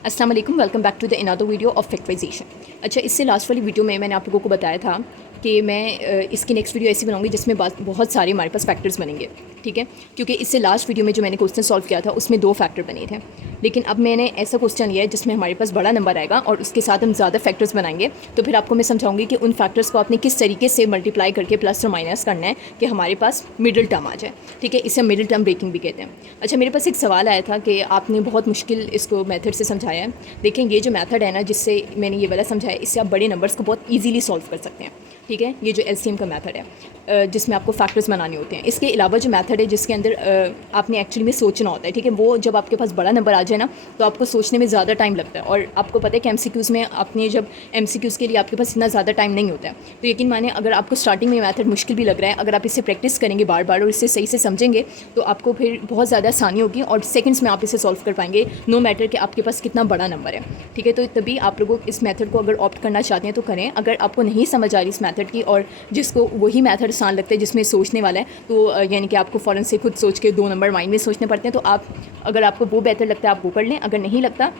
अस्सलाम वालेकुम, welcome back to the another video of factorization. अच्छा, इससे लास्ट वाली वीडियो में मैंने आप लोगों को बताया था कि मैं इसकी नेक्स्ट वीडियो ऐसी बनाऊंगी जिसमें बहुत सारे हमारे पास फैक्टर्स बनेंगे, ठीक है। क्योंकि इससे लास्ट वीडियो में जो मैंने क्वेश्चन सॉल्व किया था उसमें 2 फैक्टर बने थे, लेकिन अब मैंने ऐसा क्वेश्चन लिया है जिसमें हमारे पास बड़ा नंबर आएगा और उसके साथ हम ज़्यादा फैक्टर्स बनाएंगे। तो फिर आपको मैं समझाऊंगी कि उन फैक्टर्स को आपने किस तरीके से मल्टीप्लाई करके प्लस और माइनस करना है कि हमारे पास मिडिल टर्म आ जाए, ठीक है। इसे हम मिडिल टर्म ब्रेकिंग भी कहते हैं। अच्छा, मेरे पास एक सवाल आया था कि आपने बहुत मुश्किल इसको मेथड से समझाया है। देखें, ये जो मेथड है ना, जिससे मैंने ये वाला समझाया, इससे आप बड़े नंबर्स को बहुत ईजीली सॉल्व कर सकते हैं, ठीक है। ये जो एलसीएम का मेथड है जिसमें आपको फैक्टर्स बनाने होते हैं। इसके अलावा जो मेथड है जिसके अंदर आपने एक्चुअली में सोचना होता है, ठीक है, वो जब आपके पास बड़ा नंबर आ जाए ना तो आपको सोचने में ज़्यादा टाइम लगता है। और आपको पता है कि एमसीक्यूज़ में आपने जब एमसीक्यूज़ के लिए आपके पास इतना ज़्यादा टाइम नहीं होता है। तो यकीन माने, अगर आपको स्टार्टिंग में मेथड मुश्किल भी लग रहा है, अगर आप इसे प्रैक्टिस करेंगे बार बार और इसे सही से समझेंगे तो आपको फिर बहुत ज़्यादा आसानी होगी और सेकंड्स में आप इसे सॉल्व कर पाएंगे, नो मैटर कि आपके पास कितना बड़ा नंबर है, ठीक है। तो तभी आप लोगों इस मेथड को अगर ऑप्ट करना चाहते हैं तो करें। अगर आपको नहीं समझ आ रही इस मेथड की और जिसको वही मेथड आसान लगता है जिसमें सोचने वाला है, तो यानी कि आपको फ़ौरन से खुद सोच के 2 नंबर माइंड में सोचने पड़ते हैं, तो आप, अगर आपको वो बेहतर लगता है आप वो कर लें। अगर नहीं लगता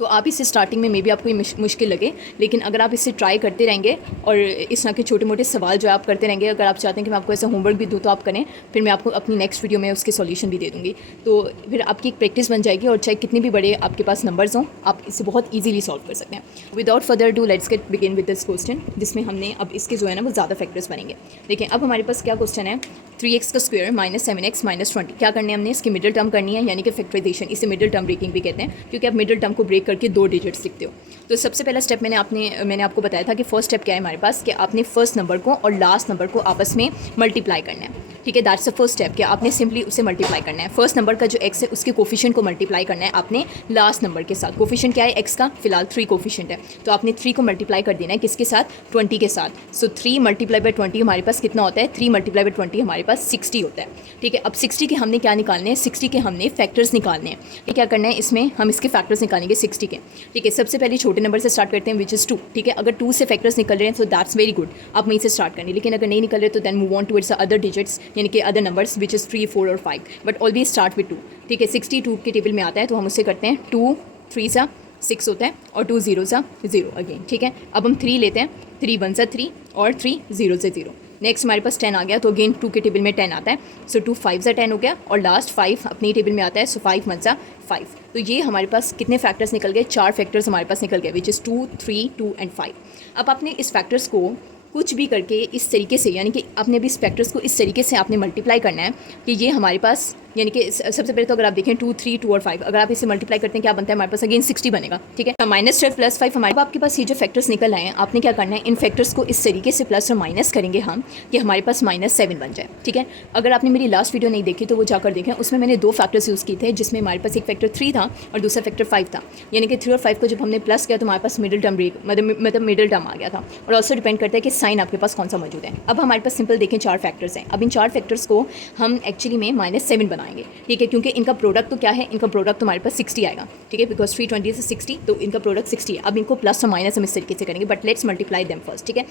तो आप इसे स्टार्टिंग में मे बी आपको ये मुश्किल लगे, लेकिन अगर आप इसे ट्राई करते रहेंगे और इस तरह के छोटे मोटे सवाल जो आप करते रहेंगे, अगर आप चाहते हैं कि मैं आपको ऐसा होमवर्क भी दूँ तो आप करें, फिर मैं आपको अपनी नेक्स्ट वीडियो में उसके सॉल्यूशन भी दे दूँगी। तो फिर आपकी एक प्रैक्टिस बन जाएगी और चाहे कितने भी बड़े आपके पास नंबर्स हों, आप इसे बहुत ईजीली सॉल्व कर सकते हैं। Without further do let's get begin with this question, जिसमें हमने अब इसके जो है ना वो ज़्यादा फैक्टर्स बनेंगे। देखें, अब हमारे पास क्या क्वेश्चन है, 3x का स्क्वायर माइनस 7x माइनस 20। क्या करने हमने, इसकी मिडिल टर्म करनी है, यानी कि फैक्टराइजेशन। इसे मिडिल टर्म ब्रेकिंग भी कहते हैं, क्योंकि आप मिडिल टर्म को ब्रेक करके 2 डिजिट्स लिखते हो। तो सबसे पहला स्टेप मैंने आपको बताया था कि फर्स्ट स्टेप क्या है हमारे पास, कि आपने फर्स्ट नंबर को और लास्ट नंबर को आपस में मल्टीप्लाई करना है, ठीक है। दैट्स द फर्स्ट स्टेप, कि आपने सिंपली उसे मल्टीप्लाई करना है। फर्स्ट नंबर का जो x है उसके कोफिशिएंट को मल्टीप्लाई करना है आपने लास्ट नंबर के साथ। कोफिशिएंट क्या है x का, फिलहाल 3 कोफिशिएंट है, तो आपने 3 को मल्टीप्लाई कर देना है किसके साथ, 20 के साथ। सो 3 मल्टीप्लाई बाई 20 हमारे पास कितना होता है, 3 मल्टीप्लाई बाई 20 हमारे पास 60 होता है, ठीक है। अब 60 के हमने क्या निकालने हैं, 60 के हमने फैक्टर्स निकालने हैं। ये क्या करना है, इसमें हम इसके फैक्टर्स निकालेंगे 60 के, ठीक है। सबसे पहले छोटे नंबर से स्टार्ट करते हैं, विच इज़ 2, ठीक है। अगर 2 से फैक्टर्स निकल रहे हैं तो दैट्स वेरी गुड, आप वहीं से स्टार्ट करें। लेकिन अगर नहीं निकल रहे तो then move on towards the other digits, यानी कि अदर नंबर्स विच इज़ 3, 4 और 5, बट ऑलवेज स्टार्ट विद 2, ठीक है। 62 के टेबल में आता है तो हम उससे करते हैं 2 3 सा 6 होता है और 2 0 सा 0 अगेन, ठीक है। अब हम 3 लेते हैं, 3 1 सा 3 और 3 0 से 0। नेक्स्ट हमारे पास 10 आ गया, तो अगेन 2 के टेबल में 10 आता है, सो 2 5 सा 10 हो गया, और लास्ट 5 अपनी टेबल में आता है, सो 5 1 सा 5। तो ये हमारे पास कितने फैक्टर्स निकल गए, 4 फैक्टर्स हमारे पास निकल गए, विच इज़ 2 3 2 एंड 5। अब आपने इस फैक्टर्स को कुछ भी करके इस तरीके से, यानी कि आपने अभी इस फैक्टर्स को इस तरीके से आपने मल्टीप्लाई करना है कि ये हमारे पास, यानी कि सबसे पहले तो अगर आप देखें 2 3 2 और 5, अगर आप इसे मल्टीप्लाई करते हैं क्या बनता है हमारे पास, अगेन 60 बनेगा, ठीक है। -12 प्लस 5 हमारे, अब आपके पास ये जो फैक्टर्स निकल आए हैं, आपने क्या करना है, इन फैक्टर्स को इस तरीके से प्लस और माइनस करेंगे हम कि हमारे पास -7 बन जाए, ठीक है। अगर आपने मेरी लास्ट वीडियो नहीं देखी तो वो जाकर देखें, उसमें मैंने 2 फैक्टर्स यूज़ किए थे, जिसमें हमारे पास एक फैक्टर 3 था और दूसरा फैक्टर 5 था। यानी कि 3 और 5 को जब हमने प्लस किया तो हमारे पास मिडिल टर्म ब्रेक, मतलब मिडिल टर्म आ गया था। और ऑल्सो डिपेंड करता है कि साइन आपके पास कौन सा मौजूद है। अब हमारे पास सिंपल देखें 4 फैक्टर्स हैं। अब इन 4 फैक्टर्स को हम एक्चुअली में -7 बनाएंगे, ठीक है, क्योंकि इनका प्रोडक्ट तो क्या है, इनका प्रोडक्ट तो हमारे पास 60 आएगा, ठीक है, बिकॉज 320 से 60, तो इनका प्रोडक्ट 60 है। अब इनको प्लस और माइनस हम इस तरीके से करेंगे, but let's multiply them first, ठीक है।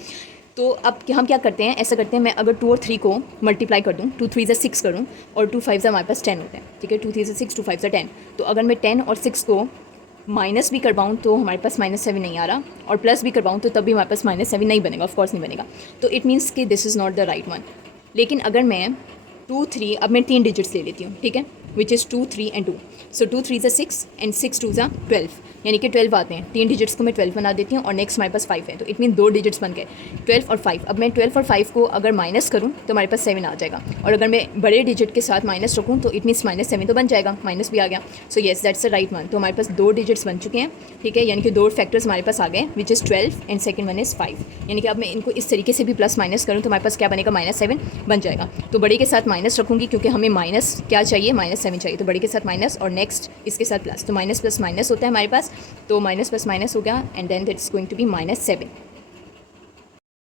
तो अब हम क्या करते हैं, ऐसा करते हैं, मैं अगर 2 और 3 को मल्टीप्लाई कर दूँ, 2 3 से 6 करूँ और 2 5 से हमारे पास 10 होता है, ठीक है। 2 3 से 6 2 5 से 10, तो अगर मैं 10 और 6 को माइनस भी करवाऊँ तो हमारे पास -7 नहीं आ रहा, और प्लस भी करवाऊँ तो तब भी हमारे पास -7 नहीं बनेगा, ऑफकोर्स नहीं बनेगा। तो इट मीन्स कि this is not the right one. लेकिन अगर मैं 2 3, अब मैं 3 डिजिट्स ले लेती हूँ, ठीक है, विच इज़ 2 3 एंड 2, सो 2 3 से 6 एंड 6 2 सा 12, यानी कि 12 आते हैं। 3 डिजिट्स को मैं 12 बना देती हूँ और नेक्स्ट हमारे पास 5 है, तो इट मीन 2 डिजिट्स बन गए, 12 और 5। अब मैं 12 और 5 को अगर माइनस करूँ तो हमारे पास 7 आ जाएगा, और अगर मैं बड़े डिजिट के साथ माइनस रखूँ तो इट मीन्स -7 तो बन जाएगा, माइनस भी आ गया। So yes, that's the right one. तो हमारे पास 2 डिजिट्स बन चुके हैं, ठीक है, यानी कि 2 फैक्टर्स हमारे पास आ गए, which is 12 and second one is 5। यानी कि अब मैं इनको इस तरीके से भी प्लस माइनस करूँ तो हमारे पास क्या बनेगा, -7 बन जाएगा। तो बड़े के साथ माइनस रखूँगी क्योंकि हमें माइनस क्या चाहिए, -7 चाहिए, तो बड़े के साथ माइनस और नेक्स्ट इसके साथ प्लस, तो माइनस प्लस माइनस होता है हमारे पास, तो माइनस प्लस माइनस हो गया, and then that's going to be -7।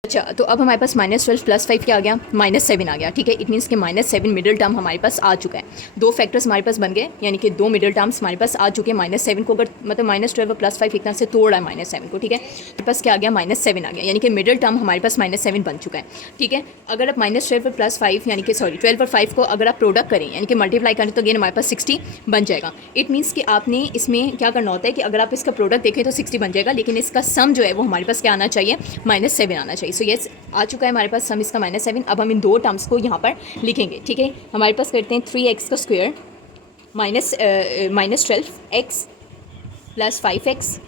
अच्छा, तो अब हमारे पास -12 + 5 क्या आ गया, -7 आ गया। ठीक है, इट मीन्स कि -7 मिडिल टर्म हमारे पास आ चुका है। दो फैक्टर्स हमारे पास बन गए, यानी कि 2 मिडिल टर्म्स हमारे पास आ चुके हैं। -7 को अगर मतलब -12 + 5 एक तरह से तोड़ा है -7 को। ठीक है, हमारे पास क्या आ गया, -7 आ गया, यानी कि मिडिल टर्म हमारे पास -7 बन चुका है। ठीक है, अगर आप -12 + 5 यानी कि 12 और 5 को अगर आप प्रोडक्ट करें यानी कि मल्टीप्लाई करें तो अगेन हमारे पास 60 बन जाएगा। इट मीन्स कि आपने इसमें क्या करना होता है कि अगर आप इसका प्रोडक्ट देखें तो 60 बन जाएगा, लेकिन इसका सम जो है वो हमारे पास क्या आना चाहिए, -7 आना चाहिए। सो येस, आ चुका है हमारे पास सम इसका -7। अब हम इन दो टर्म्स को यहाँ पर लिखेंगे। ठीक है, हमारे पास करते हैं 3x का स्क्वायर -12x + 5x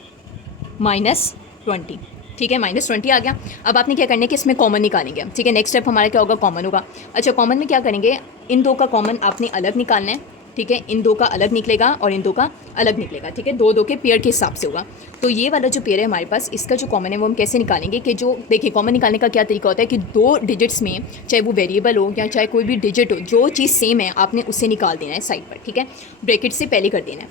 -20। ठीक है, -20 आ गया। अब आपने क्या करना है कि इसमें कॉमन निकालेंगे। ठीक है, नेक्स्ट स्टेप हमारा क्या होगा, कॉमन होगा। अच्छा, कॉमन में क्या करेंगे, इन दो का कॉमन आपने अलग निकालना है। ठीक है, इन दो का अलग निकलेगा और इन दो का अलग निकलेगा। ठीक है, दो के पेयर के हिसाब से होगा। तो ये वाला जो पेयर है हमारे पास, इसका जो कॉमन है वो हम कैसे निकालेंगे कि जो देखिए, कॉमन निकालने का क्या तरीका होता है कि दो डिजिट्स में, चाहे वो वेरिएबल हो या चाहे कोई भी डिजिट हो, जो चीज़ सेम है आपने उसे निकाल देना है साइड पर। ठीक है, ब्रैकेट से पहले कर देना है।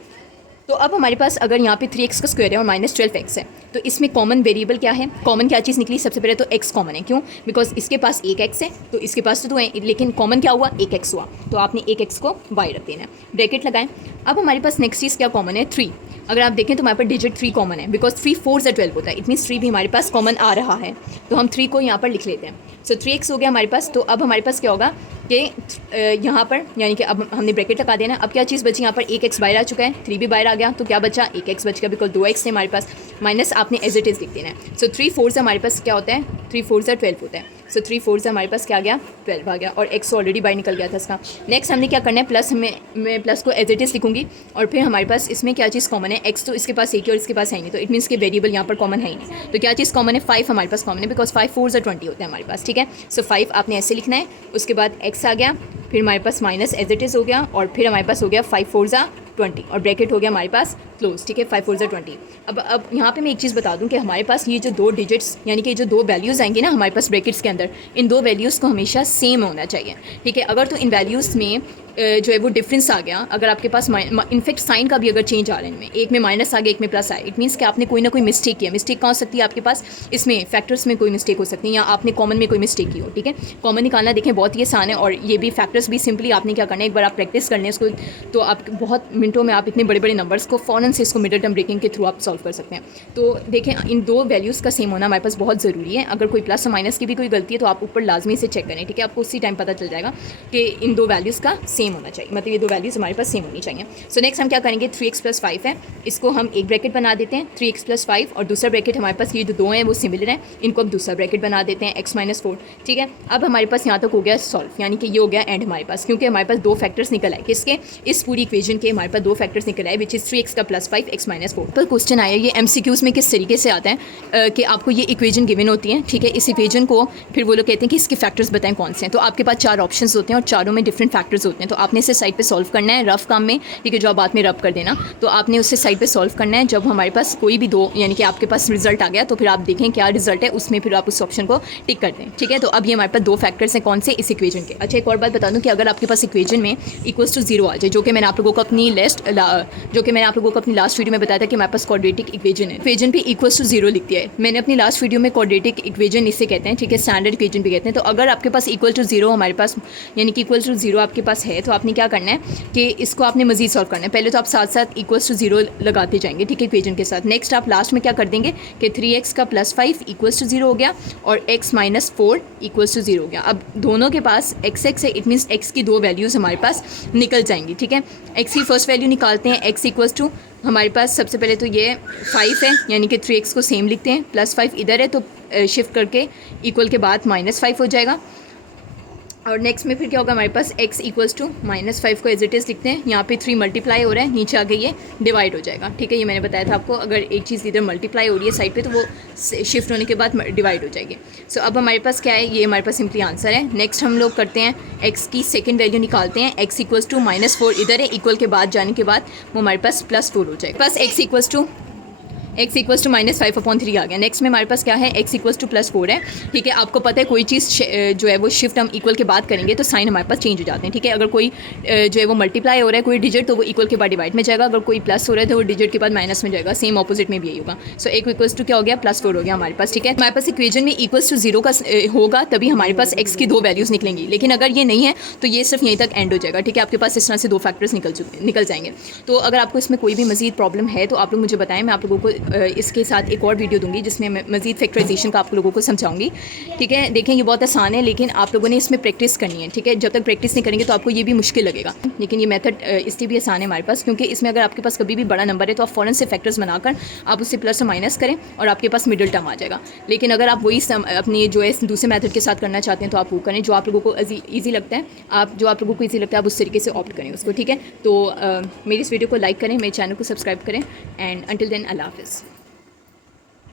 तो अब हमारे पास अगर यहाँ पे 3x का स्क्वायर है और -12x है, तो इसमें कॉमन वेरिएबल क्या है, कॉमन क्या चीज़ निकली, सबसे पहले तो x कॉमन है। क्यों, बिकॉज इसके पास एक x है तो इसके पास तो 2 है, लेकिन कॉमन क्या हुआ, एक x हुआ, तो आपने एक x को y रख देना है, ब्रैकेट लगाएं। अब हमारे पास नेक्स्ट चीज़ क्या कॉमन है, 3। अगर आप देखें तो हमारे पास डिजिट 3 कॉमन है, बिकॉज 3 4 से 12 होता है। इट मीन्स 3 भी हमारे पास कॉमन आ रहा है, तो हम 3 को यहाँ पर लिख लेते हैं। सो 3x हो गया हमारे पास। तो अब हमारे पास क्या होगा कि यहाँ पर यानी कि अब हमने ब्रैकेट लगा देना। अब क्या चीज़ बची, यहाँ पर एक x बाहर आ चुका है, 3 भी बाहर आ गया, तो क्या बचा, एक x बच गया, बिकॉज 2x है हमारे पास, माइनस आपने एज इट इज़ लिख देना है। सो 3 4 से हमारे पास क्या होता है, 3 4 से 12 होता है। सो 3 4 से हमारे पास क्या आ गया, 12 आ गया, और x ऑलरेडी बाहर निकल गया था इसका। नेक्स्ट हमने क्या करना है, प्लस मैं प्लस को एज इट इज़ लिखूंगी, और फिर हमारे पास इसमें क्या चीज़ कॉमन है, x तो इसके पास एक ही और इसके पास है नहीं, तो इट मीन्स के वेरिएबल यहाँ पर कॉमन है ही नहीं। तो क्या चीज़ कॉमन है, 5 हमारे पास कॉमन है, बिकॉज 5 4 से 20 होता है हमारे पास। ठीक है, सो 5 आपने ऐसे लिखना है, उसके बाद x आ गया, फिर हमारे पास माइनस एज इट इज़ हो गया, और फिर हमारे पास हो गया 5 4 ज़ा 20, और ब्रैकेट हो गया हमारे पास क्लोज। ठीक है, 5 4 ज़ा 20। अब यहाँ पे मैं एक चीज़ बता दूँ कि हमारे पास ये जो दो डिजिट्स यानी कि जो दो वैल्यूज़ आएंगी ना हमारे पास ब्रैकेट्स के अंदर, इन दो वैल्यूज़ को हमेशा सेम होना चाहिए। ठीक है, अगर तो इन वैल्यूज़ में जो है वो डिफरेंस आ गया, अगर आपके पास इनफेक्ट साइन का भी अगर चेंज आ रहा है इनमें, एक में माइनस आ गया एक में प्लस आया, इट मीन्स कि आपने कोई ना कोई मिस्टेक किया। मिस्टेक कहाँ हो सकती है आपके पास, इसमें फैक्टर्स में कोई मिस्टेक हो सकती है, या आपने कॉमन में कोई मिस्टेक की हो। ठीक है, कॉमन निकालना देखें बहुत ही आसान है, और ये भी फैक्टर्स भी सिंपली आपने क्या करना है, एक बार आप प्रैक्टिस कर लें इसको, तो आप बहुत मिनटों में आप इतने बड़े बड़े नंबर्स को फ़ौरन से इसको मिडल टर्म ब्रेकिंग के थ्रू आप सॉल्व कर सकते हैं। तो देखें, इन दो वैल्यूज़ का सेम होना हमारे पास बहुत ज़रूरी है। अगर कोई प्लस और माइनस की भी कोई गलती है तो आप ऊपर लाजमी से चेक करें। ठीक है, आपको उसी टाइम पता चल जाएगा कि इन दो वैल्यूज़ का सेम होना चाहिए, मतलब ये दो वैल्यूज़ हमारे पास सेम होनी चाहिए। सो नेक्स्ट हम क्या करेंगे, 3x + 5 है, इसको हम एक ब्रैकेट बना देते हैं, 3x + 5, और दूसरा ब्रैकेट हमारे पास ये जो दो हैं वो सिमिलर हैं, इनको हम दूसरा ब्रैकेट बना देते हैं, x - 4। ठीक है, अब हमारे पास यहाँ तक हो गया सॉल्व, यानी कि ये हो गया एंड हमारे पास, क्योंकि हमारे पास दो फैक्टर्स निकल आए, किसके, इस पूरी इक्वेशन के हमारे पास दो फैक्टर्स निकल आए, विच इज़ 3x का + 5 x - 4। पर क्वेश्चन आया, ये MCQs में किस तरीके से आता है कि आपको ये इक्वेशन गिवन होती है। ठीक है, इस इक्वेशन को फिर वो लोग कहते हैं कि इसके फैक्टर्स बताएं कौन से हैं, तो आपके पास 4 ऑप्शंस होते हैं और चारों में डिफरेंट फैक्टर्स होते हैं। तो आपने इसे साइड पे सॉल्व करना है रफ काम में। ठीक है, जो आप बाद में रब कर देना, तो आपने उससे साइड पे सॉल्व करना है। जब हमारे पास कोई भी दो यानी कि आपके पास रिजल्ट आ गया, तो फिर आप देखें क्या रिजल्ट है, उसमें फिर आप उस ऑप्शन को टिक कर दें। ठीक है, तो अब ये हमारे पास दो फैक्टर्स हैं, कौन से, इस इक्वेशन के। अच्छा, एक और बात बता दूं कि अगर आपके पास इक्वेशन में = 0 आ जाए, जो कि मैंने आप लोगों को अपनी लास्ट वीडियो में बताया था कि हमारे पास क्वाड्रेटिक इक्वेशन है, इक्वेशन पे = 0 लिख दिया है मैंने अपनी लास्ट वीडियो में। क्वाड्रेटिक इक्वेशन इसे कहते हैं। ठीक है, स्टैंडर्ड इक्वेशन भी कहते हैं। तो अगर आपके पास =0 हमारे पास यानी कि =0 आपके पास है, तो आपने क्या करना है कि इसको आपने मजीद सॉल्व करना है। पहले तो आप साथ साथ =0 लगाते जाएंगे, ठीक है, इक्वेशन के साथ। नेक्स्ट आप लास्ट में क्या कर देंगे कि 3x का + 5 =0 हो गया, और x - 4 =0 हो गया। अब दोनों के पास x है, इट मीन्स x की दो वैल्यूज़ हमारे पास निकल जाएंगी। ठीक है, x की फर्स्ट वैल्यू निकालते हैं, x = हमारे पास सबसे पहले तो ये 5 है, यानी कि 3x को सेम लिखते हैं, +5 इधर है तो शिफ्ट करके इक्वल के बाद -5 हो जाएगा। और नेक्स्ट में फिर क्या होगा, हमारे पास x = -5 को एज इट इज़ लिखते हैं। यहाँ पे 3 मल्टीप्लाई हो रहा है, नीचे आगे ये डिवाइड हो जाएगा। ठीक है, ये मैंने बताया था आपको, अगर एक चीज़ इधर मल्टीप्लाई हो रही है साइड पे तो वो शिफ्ट होने के बाद डिवाइड हो जाएगी। सो अब हमारे पास क्या है, ये हमारे पास सिंपली आंसर है। नेक्स्ट हम लोग करते हैं x की सेकेंड वैल्यू निकालते हैं, x = -4 इधर है, इक्वल के बाद जाने के बाद वो हमारे पास +4 हो जाएगा। बस x x इक्वल्स टू -5/3 आ गया। नेक्स्ट में हमारे पास क्या है, x इक्वल्स टू +4 है, ठीक है। आपको पता है कोई चीज़ जो है वो शिफ्ट हम इक्वल के बाद करेंगे तो साइन हमारे पास चेंज हो जाते हैं, ठीक है। अगर कोई जो है वो मल्टीप्लाई हो रहा है कोई डिजिट तो वो इक्वल के बाद डिवाइड में जाएगा, अगर कोई प्लस हो रहा है तो वो डिजिट के बाद माइनस में जाएगा। सेम ऑपोजिट में भी यही होगा। सो एक इक्वल्स टू क्या हो गया, +4 हो गया हमारे पास, ठीक है। हमारे पास इक्वेशन में इक्वल्स टू 0 का होगा तभी हमारे पास x की 2 वैल्यूज़ निकलेंगी, लेकिन अगर ये नहीं है तो ये सिर्फ यहीं तक एंड हो जाएगा, ठीक है। आपके पास इस तरह से 2 फैक्टर्स निकल जाएंगे। तो अगर आपको इसमें कोई भी मजीद प्रॉब्लम है तो आप लोग मुझे बताएं, मैं आप लोगों को इसके साथ एक और वीडियो दूंगी जिसमें मैं मजीद फैक्टराइजेशन का आप लोगों को समझाऊंगी, ठीक है। देखें ये बहुत आसान है लेकिन आप लोगों ने इसमें प्रैक्टिस करनी है, ठीक है। जब तक प्रैक्टिस नहीं करेंगे तो आपको ये भी मुश्किल लगेगा, लेकिन ये मेथड इसलिए भी आसान है हमारे पास क्योंकि इसमें अगर आपके पास कभी भी बड़ा नंबर है तो आप फ़ौरन से फैक्टर्स बनाकर आप उससे प्लस और माइनस करें और आपके पास मिडिल टर्म आ जाएगा। लेकिन अगर आप वही अपनी जो है दूसरे मेथड के साथ करना चाहते हैं तो आप वो करें जो आप लोगों को ईजी लगता है, आप लोगों को ईजी लगता है आप उस तरीके से ऑप्ट करें उसको, ठीक है। तो मेरी इस वीडियो को लाइक करें, मेरे चैनल को सब्सक्राइब करें एंड अंटिल देन अल्लाह हाफ़िज़।